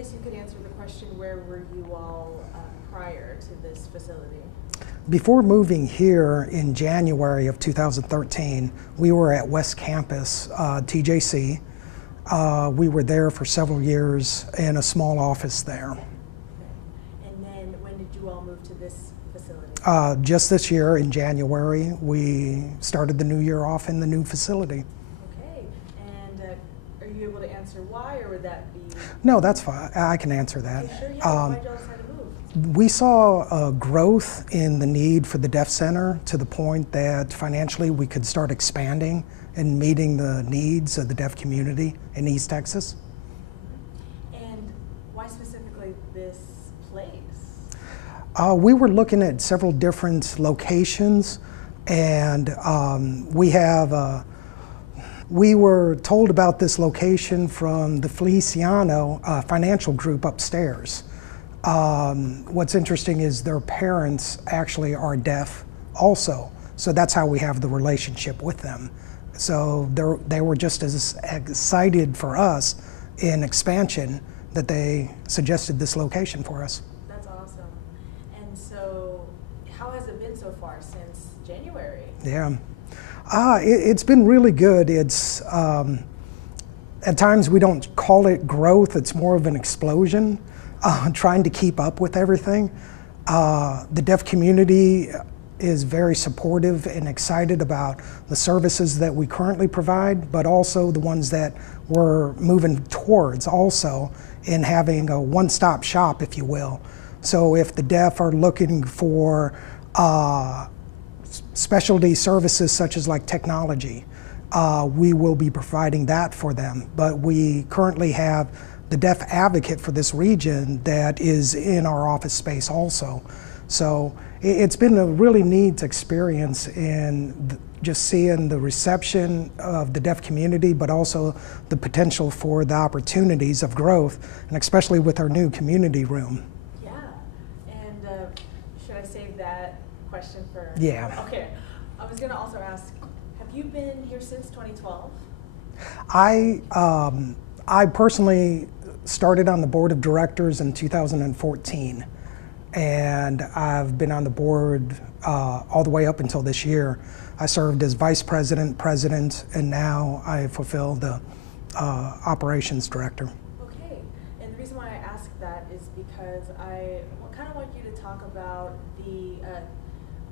guess you could answer the question, where were you all prior to this facility? Before moving here in January of 2013, we were at West Campus, TJC. We were there for several years in a small office there. Okay. And then when did you all move to this facility? Just this year in January, we started the new year off in the new facility. Okay. And are you able to answer why, or would that be? No, that's fine. I can answer that. Okay, sure, yeah. Why did y'all decide to move? We saw growth in the need for the Deaf Center to the point that financially we could start expanding and meeting the needs of the deaf community in East Texas. And why specifically this place? We were looking at several different locations, and we were told about this location from the Feliciano financial group upstairs. What's interesting is their parents actually are deaf also, so that's how we have the relationship with them. So they were just as excited for us in expansion that they suggested this location for us. That's awesome. And so how has it been so far since January? Yeah. It's been really good. It's at times we don't call it growth, it's more of an explosion, trying to keep up with everything. The deaf community is very supportive and excited about the services that we currently provide, but also the ones that we're moving towards also in having a one-stop shop, if you will. So if the deaf are looking for specialty services such as like technology, we will be providing that for them. But we currently have the deaf advocate for this region that is in our office space also. So it's been a really neat experience in just seeing the reception of the deaf community, but also the potential for the opportunities of growth, and especially with our new community room. Yeah, and should I save that question for? Yeah. Okay, I was gonna also ask, have you been here since 2012? I personally started on the board of directors in 2014. And I've been on the board all the way up until this year. I served as vice president, president, and now I fulfill the operations director. Okay, and the reason why I ask that is because I kind of want you to talk about the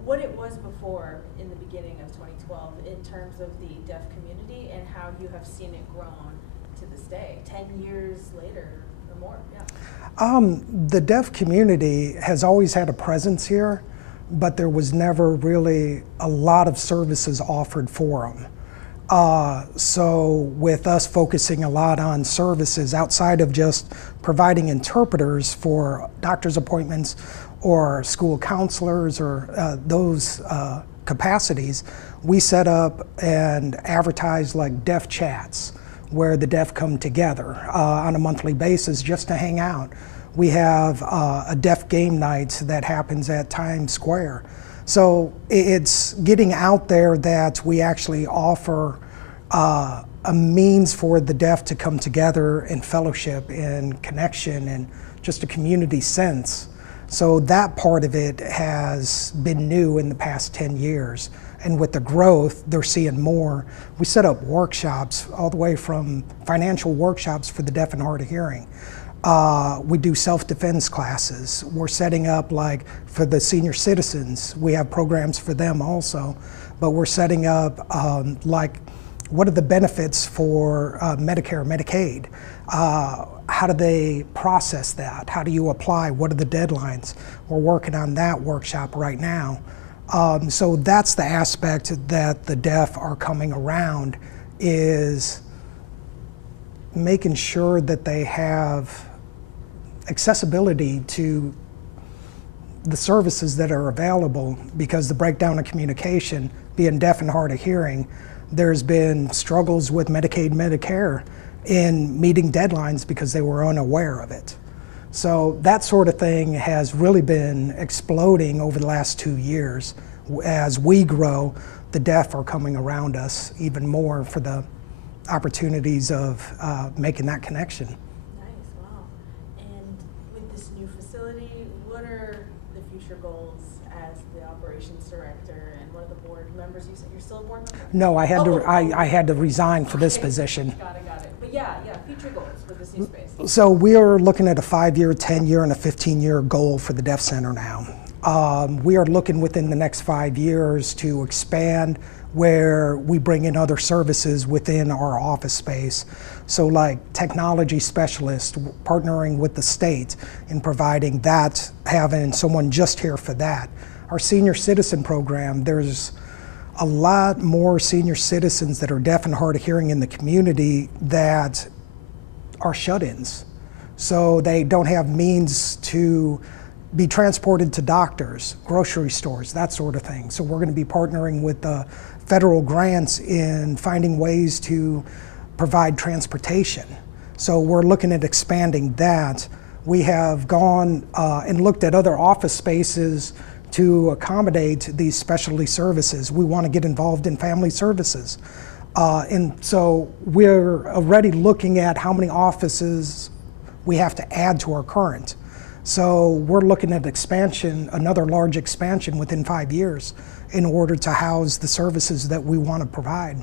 what it was before in the beginning of 2012 in terms of the deaf community and how you have seen it grown to this day, 10 years later or more. Yeah. The deaf community has always had a presence here, but there was never really a lot of services offered for them. So with us focusing a lot on services outside of just providing interpreters for doctor's appointments or school counselors or those capacities, we set up and advertised like deaf chats, where the deaf come together on a monthly basis just to hang out. We have a deaf game night that happens at Times Square. So it's getting out there that we actually offer a means for the deaf to come together in fellowship and connection and just a community sense. So that part of it has been new in the past 10 years. And with the growth, they're seeing more. We set up workshops all the way from financial workshops for the deaf and hard of hearing. We do self-defense classes. We're setting up like for the senior citizens, we have programs for them also, but we're setting up like what are the benefits for Medicare, Medicaid? How do they process that? How do you apply? What are the deadlines? We're working on that workshop right now. So that's the aspect that the deaf are coming around, is making sure that they have accessibility to the services that are available, because the breakdown of communication, being deaf and hard of hearing, there's been struggles with Medicaid, Medicare in meeting deadlines because they were unaware of it. So that sort of thing has really been exploding over the last 2 years. As we grow, the deaf are coming around us even more for the opportunities of making that connection. Nice, wow. new facility, what are the future goals as the operations director and one of the board members? You said you're still a board member? No, I had to. Oh. I had to resign for this Okay. position. Got it. But yeah, future goals for this new space. So we are looking at a 5-year, 10-year, and a 15-year goal for the Deaf Center now. We are looking within the next 5 years to expand where we bring in other services within our office space. So like technology specialists, partnering with the state in providing that, having someone just here for that. Our senior citizen program, there's a lot more senior citizens that are deaf and hard of hearing in the community that are shut-ins. So they don't have means to be transported to doctors, grocery stores, that sort of thing. So we're going to be partnering with the federal grants in finding ways to provide transportation. So we're looking at expanding that. We have gone and looked at other office spaces to accommodate these specialty services. We want to get involved in family services. And so we're already looking at how many offices we have to add to our current. So we're looking at expansion, another large expansion within 5 years in order to house the services that we want to provide.